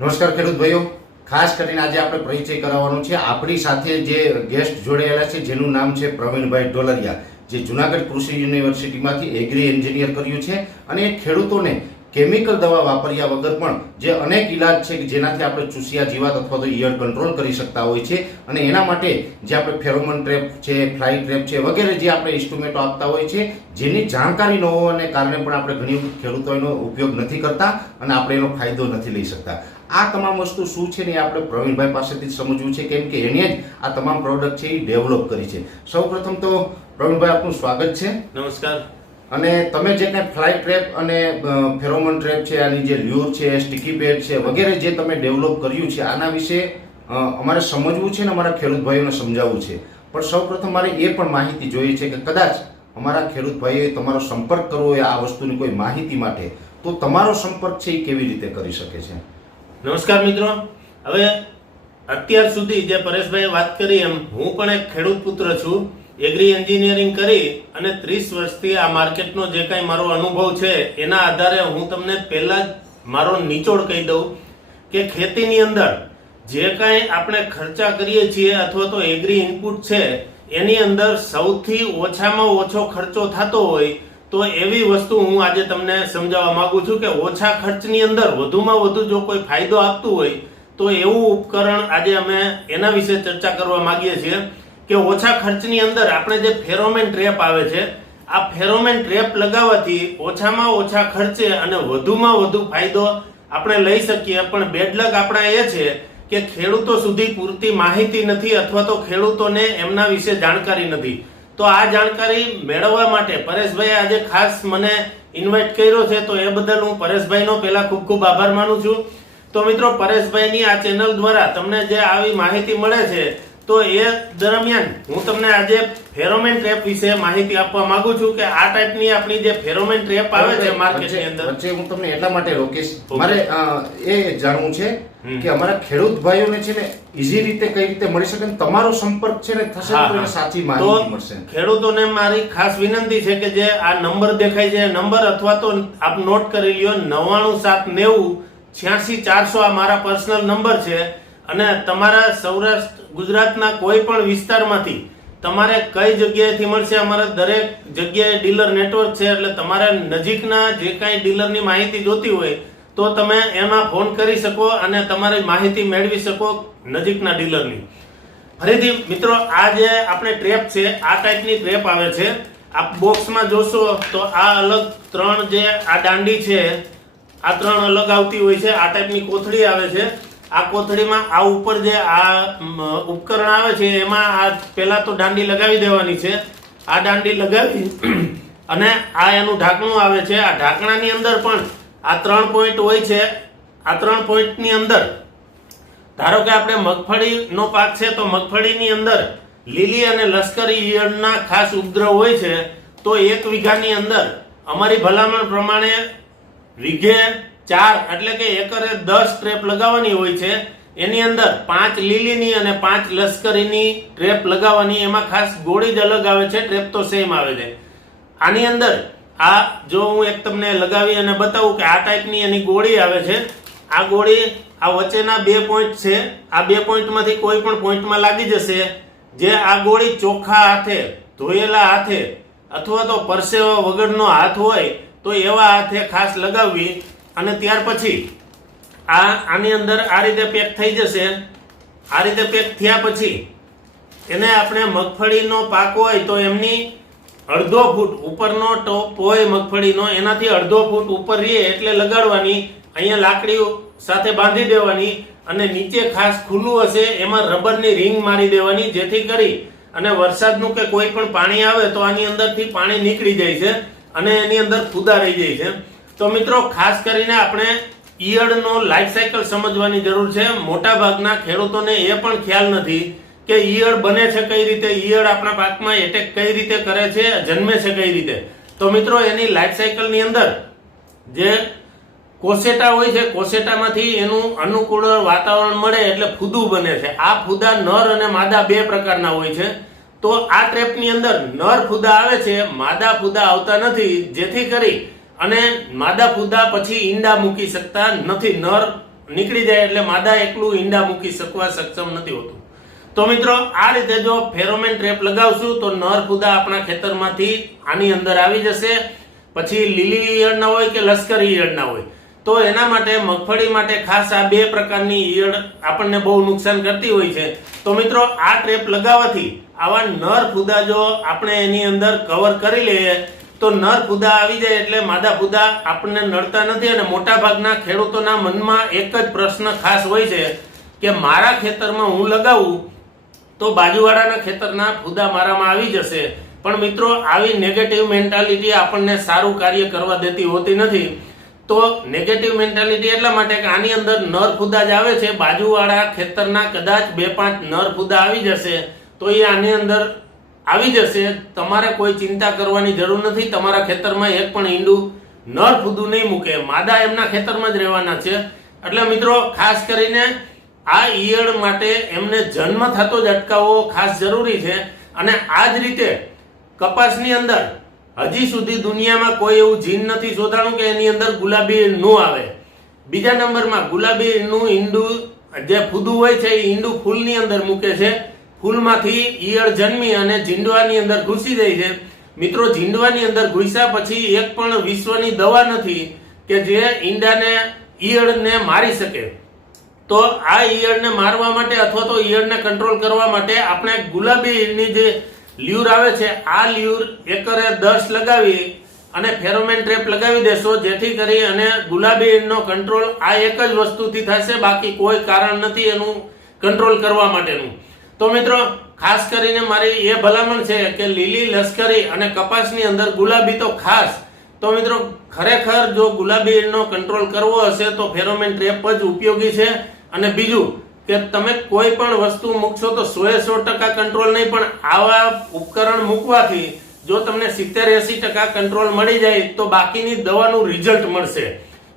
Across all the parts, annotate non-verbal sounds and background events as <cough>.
નમસ્કાર ખેડૂત ભાઈઓ. ખાસ કરીને આજે આપણે પરિચય કરાવવાનો છે. આપણી સાથે જે ગેસ્ટ જોડાયેલા છે, જેનું નામ છે પ્રવીણભાઈ ઢોલરિયા, જે જુનાગઢ કૃષિ યુનિવર્સિટીમાંથી એગ્રી એન્જિનિયર કર્યું છે અને ખેડૂતોને કેમિકલ દવા વાપર્યા વગર પણ જે અનેક ઇલાજ છે કે જેનાથી આપણે ચૂસિયા જીવાત અથવા તો ઈયળ કંટ્રોલ કરી શકતા હોય છે અને એના માટે જે આપણે ફેરોમન ટ્રેપ છે ફ્લાય ટ્રેપ છે વગેરે જે આપણે ઇન્સ્ટ્રુમેન્ટો આપતા હોય છે, જેની જાણકારી ન હોવાને કારણે પણ આપણે ઘણી ખેડૂતો એનો ઉપયોગ નથી કરતા અને આપણે એનો ફાયદો નથી લઈ શકતા. આ તમામ વસ્તુ શું છે ને આપણે પ્રવીણભાઈ પાસેથી સમજવું છે કેમ કે એણે જ આ તમામ પ્રોડક્ટ છે એ ડેવલપ કરી છે. સૌપ્રથમ તો પ્રવીણભાઈ આપનું સ્વાગત છે. નમસ્કાર. અને તમે જે કંઈ ફ્લાય ટ્રેપ અને ફેરોમન ટ્રેપ છે આની જે લ્યુર છે સ્ટીકી પેડ છે વગેરે જે તમે ડેવલપ કર્યું છે આના વિશે અમારે સમજવું છે ને અમારા ખેડૂત ભાઈઓને સમજાવવું છે. પણ સૌપ્રથમ મારે એ પણ માહિતી જોઈએ છે કે કદાચ અમારા ખેડૂત ભાઈઓએ તમારો સંપર્ક કરવો હોય આ વસ્તુની કોઈ માહિતી માટે તો તમારો સંપર્ક છે એ કેવી રીતે કરી શકે છે? નમસ્કાર મિત્રો. હવે અત્યાર સુધી જે પરેશભાઈએ વાત કરી એમ, હું પણ એક ખેડૂત પુત્ર છું. એગ્રી એન્જિનિયરિંગ કરી અને ત્રીસ વર્ષથી આ માર્કેટનો જે કાંઈ મારો અનુભવ છે, એના આધારે હું તમને પહેલા જ મારો નિચોડ કહી દઉં કે ખેતીની અંદર જે કાંઈ આપણે ખર્ચા કરીએ છીએ અથવા તો એગ્રી ઇનપુટ છે, એની અંદર સૌથી ઓછામાં ઓછો ખર્ચો થતો હોય તો એવી વસ્તુ હું આજે તમને સમજાવવા માંગુ છું કે ઓછા ખર્ચની અંદર વધુમાં વધુ જો કોઈ ફાયદો આપતું હોય, તો એવું ઉપકરણ આજે અમે એના વિશે ચર્ચા કરવા માંગીએ છીએ કે ઓછા ખર્ચની અંદર આપણે જે ફેરોમેન ટ્રેપ આવે છે, આ ફેરોમેન ટ્રેપ લગાવવાથી ઓછામાં ઓછા ખર્ચે અને વધુમાં વધુ ફાયદો આપણે લઈ શકીએ. પણ બેડલક આપણા એ છે કે ખેડૂતો સુધી પૂરતી માહિતી નથી અથવા તો ખેડૂતોને એમના વિશે જાણકારી નથી. તો આ જાણકારી મેળવવા માટે પરેશભાઈ આજે ખાસ મને ઇન્વાઇટ કર્યો છે, તો એ બદલ હું પરેશભાઈનો પહેલા ખૂબ ખૂબ આભાર માનું છું. તો મિત્રો, પરેશભાઈની આ ચેનલ દ્વારા તમને જે આવી માહિતી મળે છે તો એ દરમિયાન હું તમને આજે ફેરોમેન ટ્રેપ વિશે માહિતી આપવા માંગુ છું કે આ ટાઈપની આપણી જે ફેરોમેન ટ્રેપ આવે છે માર્કેટની અંદર. વચ્ચે હું તમને એટલા માટે રોકીશ મારે એ જાણવું છે કે અમારા ખેડૂત ભાઈઓને છે ને ઈઝી રીતે કઈ રીતે મળી શકે તમારો સંપર્ક છે ને થશે તો સાચી માહિતી મળશે. ખેડૂતોને મારી ખાસ વિનંતી છે કે જે આ નંબર દેખાય છે નંબર અથવા તો આપ નોટ કરી લ્યો નવ્વાણું સાત નેવું છ્યાસી ચારસો આ મારા પર્સનલ નંબર છે. અને તમારા સૌરાષ્ટ્ર, ગુજરાતના કોઈ પણ વિસ્તારમાંથી તમારે કઈ જગ્યાએથી મળશે? અમારા દરેક જગ્યાએ ડીલર નેટવર્ક છે, એટલે તમારે નજીકના જે કાંઈ ડીલરની માહિતી જોતી હોય, તો તમે એમાં ફોન કરી શકો અને તમારી માહિતી મેળવી શકો નજીકના ડીલરની. ફરીથી, મિત્રો, આ જે આપણે ટ્રેપ છે, આ ટાઈપની ટ્રેપ આવે છે, આ બોક્સમાં જોશો તો આ અલગ ત્રણ જે આ દાંડી છે, આ ત્રણ અલગ આવતી હોય છે, આ ટાઈપની કોથળી આવે છે. આ કોથળીમાં, આ ઉપર જે આ ઉપકરણ આવે છે, એમાં આ પહેલાં તો દાંડી લગાવી દેવાની છે. આ દાંડી લગાવી <clears throat> અને આ એનું ઢાંકણું આવે છે. આ ઢાંકણાની અંદર પણ આ ત્રણ પોઈન્ટ હોય છે. આ ત્રણ પોઈન્ટની અંદર, ધારો કે આપણે મગફળીનો પાક છે, તો મગફળીની અંદર લીલી અને લશ્કરી ઈયળના ખાસ ઉપદ્રવ હોય છે, તો એક વીઘાની અંદર અમારી ભલામણ પ્રમાણે વીઘે ચાર, એટલે કે એકરે દસ ટ્રેપ લગાવવાની હોય છે. એની અંદર પાંચ લીલીની અને પાંચ લશ્કરીની ટ્રેપ લગાવવાની. એમાં ખાસ ગોળી જ અલગ આવે છે. ટ્રેપ તો સેમ આવે છે. આની અંદર આ જો હું એક તમને લગાવી અને બતાવું કે આ ટાઈપની એની ગોળી આવે છે. આ ગોળી આ વચ્ચેના બે પોઈન્ટ છે. આ બે પોઈન્ટમાંથી કોઈ પણ પોઈન્ટમાં લાગી જશે. જે આ ગોળી ચોખ્ખા હાથે, ધોયેલા હાથે અથવા તો પરસેવા વગરનો હાથ હોય, તો એવા હાથે ખાસ લગાવવી. અને ત્યાર પછી આ આની અંદર આ રીતે પેક થઈ જશે. આ રીતે પેક થયા પછી એને આપણે મગફળીનો પાક હોય તો એમની અડધો ફૂટ ઉપરનો ટોપ હોય મગફળીનો, એનાથી અડધો ફૂટ ઉપર રહે એટલે લગાડવાની, અહીંયા લાકડીઓ સાથે બાંધી દેવાની અને નીચે ખાસ ખુલ્લું હશે, એમાં રબરની રિંગ મારી દેવાની, જેથી કરી અને વરસાદનું કે કોઈ પણ પાણી આવે તો આની અંદરથી પાણી નીકળી જાય છે અને એની અંદર ફૂદા રહી જાય છે. તો મિત્રો, ખાસ કરીને આપણે ઈયળનો લાઈફ સાયકલ સમજવાની જરૂર છે. મોટા ભાગના ખેડૂતોને એ પણ ખ્યાલ નથી કે ઈયળ બને છે કઈ રીતે, ઈયળ આપણા પાકમાં એટેક કઈ રીતે કરે છે, જન્મે છે કઈ રીતે. તો મિત્રો, એની લાઈફ સાયકલની અંદર જે કોસેટા હોય છે, કોસેટામાંથી એનું અનુકૂળ વાતાવરણ મળે એટલે ફૂદું બને છે. આ ફૂદા નર અને માદા બે પ્રકારના હોય છે. તો આ ટ્રેપની અંદર નર ફૂદા આવે છે, માદા ફૂદા આવતા નથી. જેથી કરી અને માદા ફૂદા પછી ઈંડા મૂકી શકતા નથી. નર નીકળી જાય એટલે માદા એકલું ઈંડા મૂકી શકવા સક્ષમ નથી હોતું. તો મિત્રો, આ રીતે જો ફેરોમેન ટ્રેપ લગાવશું, તો નર ફૂદા આપણા ખેતરમાંથી આની અંદર આવી જશે. પછી લીલી ઈયળના હોય કે લશ્કરી ઈયળના હોય. તો એના માટે, મગફળી માટે ખાસ આ બે પ્રકારની ઈયળ આપણને બહુ નુકસાન કરતી હોય છે. તો મિત્રો, આ ટ્રેપ લગાવવાથી આવા નર ફૂદા જો આપણે એની અંદર કવર કરી લઈએ તો નર ફૂદા આવી જાય એટલે માદા ફૂદા આપણને નડતા નથી અને મોટા ભાગના ખેડૂતોના મનમાં એક જ પ્રશ્ન ખાસ હોય છે કે મારા ખેતરમાં હું લગાવું તો બાજુવાળાના ખેતરના ફૂદા મારામાં આવી જશે. પણ મિત્રો, આવી નેગેટિવ મેન્ટાલિટી આપણને સારું કાર્ય કરવા દેતી હોતી નથી. તો નેગેટિવ મેન્ટાલિટી એટલા માટે કે આની અંદર નર ફુદા જ આવે છે, બાજુવાળા ખેતરના કદાચ બે પાંચ નર ફુદા આવી જશે, તો એ આની અંદર આવી જશે, તમારે કોઈ ચિંતા કરવાની જરૂર નથી, તમારા ખેતરમાં એક પણ ઈંડું નર ફૂદું નહીં મૂકે. માદા એમના ખેતરમાં જ રહેવાના છે. એટલે મિત્રો, ખાસ કરીને આ ઈયળ માટે એમને જન્મ થતો જ અટકાવવો ખાસ જરૂરી છે. અને આ જ રીતે કપાસની અંદર હજી સુધી દુનિયામાં કોઈ એવું જીન નથી શોધાણું કે એની અંદર ગુલાબી નું આવે. બીજા નંબરમાં ગુલાબી નું ઈંડું જે ફૂદું હોય છે, એ ઈંડું ફૂલની અંદર મૂકે છે. ફૂલમાંથી ઈયળ જન્મી અને ઝીંડવાની અંદર ઘૂસી જાય છે. મિત્રો ઝીંડવાની અંદર ઘૂસ્યા પછી એક પણ વિશ્વની દવા નથી કે જે ઈંડાને, ઈયળને મારી શકે. તો આ ઈયળને મારવા માટે અથવા તો ઈયળને કંટ્રોલ કરવા માટે આપણે ગુલાબી ઈયળની જે લ્યુર આવે છે, આ લ્યુર એકરે દસ લગાવી અને ફેરોમેન ટ્રેપ લગાવી દેશો, જેથી કરી અને ગુલાબી ઈંડનો કંટ્રોલ આ એક જ વસ્તુથી થશે, બાકી કોઈ કારણ નથી એનું કંટ્રોલ કરવા માટેનું. તો મિત્રો, ખાસ કરીને મારી એ ભલામણ છે કે લીલી લશ્કરી અને કપાસની અંદર ગુલાબી તો ખાસ. તો મિત્રો, ખરેખર જો ગુલાબી ઈયળનો કંટ્રોલ કરવો હશે તો ફેરોમેન ટ્રેપ જ ઉપયોગી છે. અને બીજું, કે તમે કોઈ પણ વસ્તુ મૂકશો તો સો એ સો ટકા કંટ્રોલ નહીં, પણ આવા ઉપકરણ મૂકવાથી જો તમને સિત્તેર એસી ટકા કંટ્રોલ મળી જાય, તો બાકીની દવાનું રિઝલ્ટ મળશે.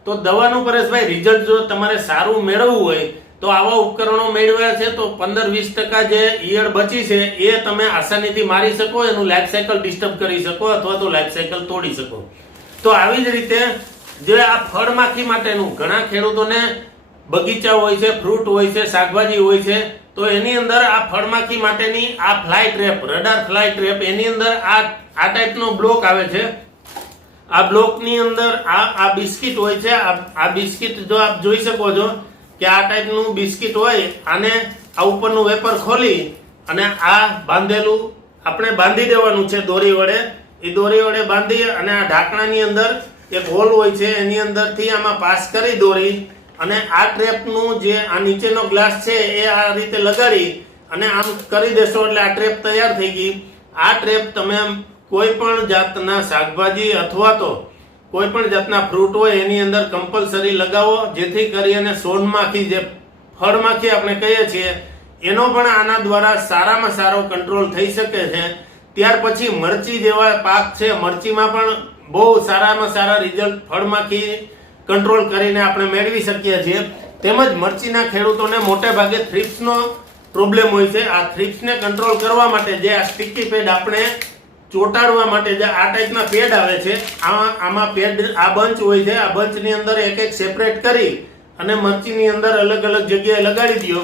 તો દવાનું પરેશભાઈ રિઝલ્ટ જો તમારે સારું મેળવવું હોય તો આવા ઉપકરણો મેળવ્યા છે તો પંદર વીસ ટકા જે ઈયળ બચી છે એ તમે આસાનીથી મારી શકો, એનું લાઈફ સાયકલ ડિસ્ટર્બ કરી શકો અથવા તો લાઈફ સાયકલ તોડી શકો. તો આવી જ રીતે જે આ ફળમાખી માટેનું ઘણા ખેડૂતોને બગીચા હોય છે ફ્રૂટ હોય છે, શાકભાજી હોય છે, તો એની અંદર આ ફળમાખી માટેની આ fly trap radar fly trap એની અંદર આ આ ટાઈપનો બ્લોક આવે છે. આ બ્લોકની અંદર આ આ બિસ્કિટ હોય છે, આ બિસ્કિટ જો આપ જોઈ શકો છો કે આ ટાઈપનું બિસ્કિટ હોય, આને આ ઉપરનું વેપર ખોલી અને આ બાંધેલું આપણે બાંધી દેવાનું છે દોરી વડે. એ દોરી વડે બાંધી અને આ ઢાંકણાની અંદર એક હોલ હોય છે, એની અંદરથી આમાં પાસ કરી દોરી અને આ ટ્રેપનું જે આ નીચેનો ગ્લાસ છે, એ આ રીતે લગાડી અને આમ કરી દેશો એટલે આ ટ્રેપ તૈયાર થઈ ગઈ. આ ટ્રેપ તમે કોઈ પણ જાતના શાકભાજી અથવા તો કોઈ પણ જાતના ફ્રૂટ હોય એની અંદર કમ્પલસરી લગાવો, જેથી કરી અને સોનમાખી જે ફળમાખી આપણે કહીએ છીએ, એનો પણ આના દ્વારા સારામાં સારો કંટ્રોલ થઈ શકે છે. ત્યાર પછી મરચી જેવા પાક છે, મરચીમાં પણ બહુ સારામાં સારા રિઝલ્ટ ફળમાખી કંટ્રોલ કરીને આપણે મેળવી શકીએ છીએ. તેમજ મરચીના ખેડૂતોને મોટે ભાગે થ્રિપ્સનો પ્રોબ્લેમ હોય છે. આ થ્રિપ્સને કંટ્રોલ કરવા માટે જે આ સ્ટીકી પેડ આપણે ચોટાડવા માટે જે આ ટાઈપના પેડ આવે છે આમાં આમાં પેડ આ બંચ હોય છે, આ બંચની અંદર એક એક સેપરેટ કરી અને મરચીની અંદર અલગ અલગ જગ્યાએ લગાડી દો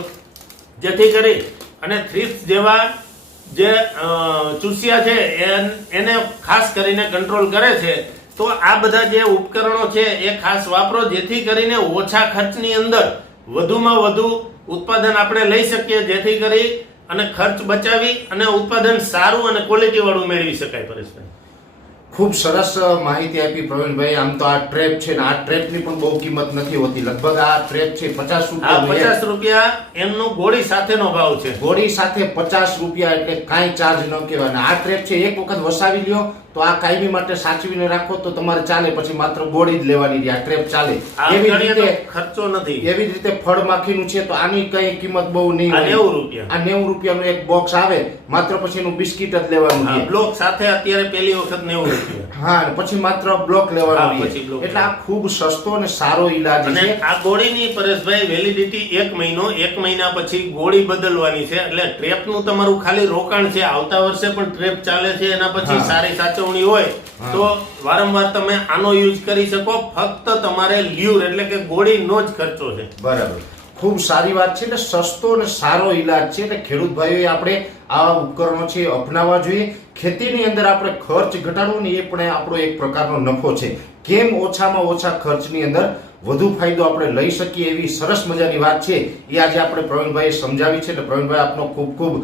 જેથી કરી અને થ્રીપ્સ જેવા જે ચૂસિયા છે, એને ખાસ કરીને કંટ્રોલ કરે છે, તો આ બધા જે ઉપકરણો છે એ ખાસ વાપરો, જેથી કરીને ઓછા ખર્ચની અંદર વધુમાં વધુ ઉત્પાદન આપણે લઈ શકીએ, જેથી કરી અને ખર્ચ બચાવી અને ઉત્પાદન સારું અને ક્વોલિટી વાળું મેળવી શકાય પરેશભાઈ. ખૂબ સરસ માહિતી આપી પ્રવીણભાઈ. આમ તો આ ટ્રેપ છે ને આ ટ્રેપની પણ બહુ કિંમત નથી હોતી. લગભગ આ ટ્રેપ છે પચાસ રૂપિયા પચાસ રૂપિયા એમનો ગોળી સાથેનો ભાવ છે. ગોળી સાથે પચાસ રૂપિયા એટલે કાંઈ ચાર્જ ન કહેવાય. આ ટ્રેપ છે એક વખત વસાવી લ્યો તો આ કાયમી માટે સાચવીને રાખો તો તમારે ચાલે પછી માત્ર ગોળી જ લેવાની રહી આ ટ્રેપ ચાલે એવી રીતે ખર્ચો નથી. એવી રીતે ફળમાખીનું છે તો આની કઈ કિંમત બહુ નહીં નેવું રૂપિયા. આ નેવું રૂપિયાનું એક બોક્સ આવે માત્ર પછી એનું બિસ્કિટ જ લેવાનું બ્લોક સાથે અત્યારે પહેલી વખત નેવું રૂપિયા. હા પછી માત્ર બ્લોક લેવાનું એટલે આ ખૂબ સસ્તો અને સારો ઈલાજ છે. આ ગોળીની પરેશભાઈ વેલિડિટી એક મહિનો એક મહિના પછી ગોળી બદલવાની છે. એટલે ટ્રેપનું તમારું ખાલી રોકાણ છે. આવતા વર્ષે પણ ટ્રેપ ચાલે છે એના પછી સારી સાચવણી સાચવણી હોય તો વારંવાર તમે આનો યુઝ કરી શકો. ફક્ત તમારે લ્યુર એટલે કે ગોળીનો જ ખર્ચો છે. બરાબર. ખૂબ સારી વાત છે ને સસ્તો અને સારો ઈલાજ છે એટલે ખેડૂત ભાઈઓએ આપણે આવા ઉપકરણો છે અપનાવવા જોઈએ. ખેતીની અંદર આપણે ખર્ચ ઘટાડવો ને એ પણ આપણો એક પ્રકારનો નફો છે. કેમ ઓછામાં ઓછા ખર્ચની અંદર વધુ ફાયદો આપણે લઈ શકીએ એવી સરસ મજાની વાત છે. એ આજે આપણે પ્રવીણભાઈએ સમજાવી છે. એટલે પ્રવીણભાઈ આપનો ખૂબ ખૂબ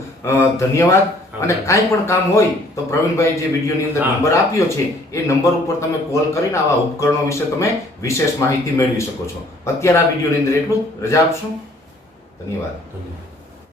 ધન્યવાદ. અને કાંઈ પણ કામ હોય તો પ્રવીણભાઈ જે વિડીયોની અંદર નંબર આપ્યો છે એ નંબર ઉપર તમે કોલ કરીને આવા ઉપકરણો વિશે તમે વિશેષ માહિતી મેળવી શકો છો. અત્યારે આ વિડીયોની અંદર એટલું રજા આપશું. ધન્યવાદ. ધન્યવાદ.